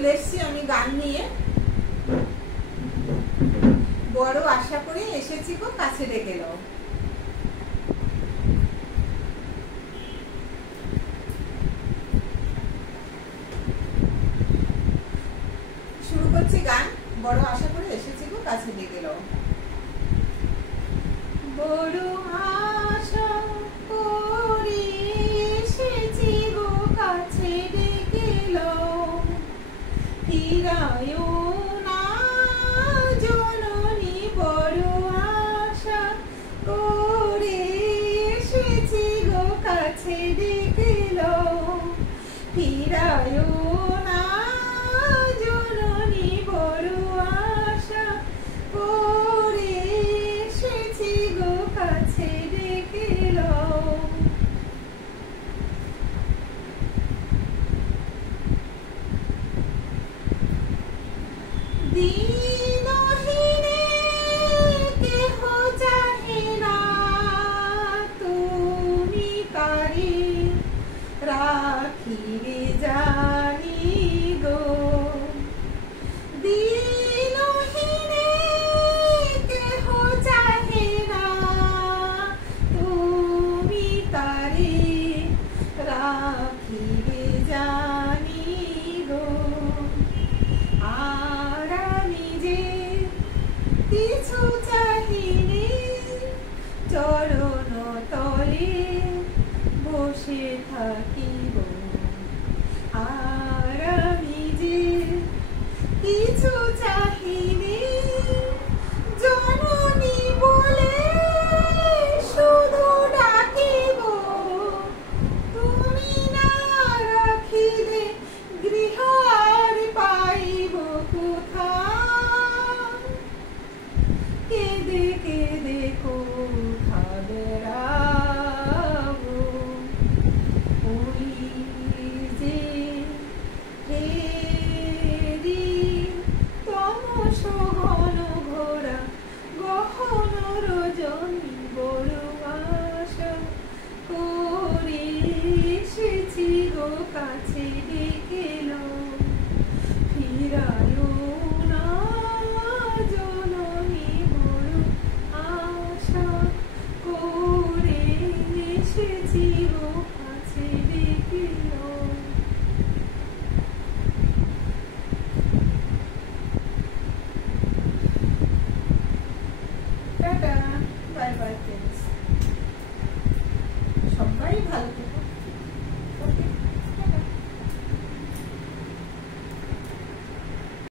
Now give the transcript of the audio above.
চলে এসেছি আমি গান নিয়ে। বড় আশা করে এসেছি গো কাছে ডেকে নাও। শুরু করছি গান। বড় আশা করে এসেছি গো কাছে ডেকে নাও। বড় আশা করে এসেছি গো কাছে ডেকে নাও, ফিরায় না জননী। বড় আশা করে এসেছি গো কাছে ডেকে নাও, ফিরায় না জননী। বড় আশা করে এসেছি গো কাছে ডেকে নাও। দিনহীনে কেহ চাহে না, তুমি কারে রাখিবে জানি গো। দিনহীনে কেহ চাহে না, তুমি কারে রাখিবে জানি গো। আর আমি যে কিছু চাহিনি, চরণ তলে বসে থাকিব। আর আমি যে কিছু চাহিনি, জননী বলে শুধু ডাকিব। তুমি না রাখিলে গৃহ আর পাইব কোথায়? কেঁদে কেঁদে কোথা বেড়াবো, ওই যে হেরি তমস ঘন ঘোরা গহন রজনী। বড় আশা করে এসেছি গো কাছে ডেকে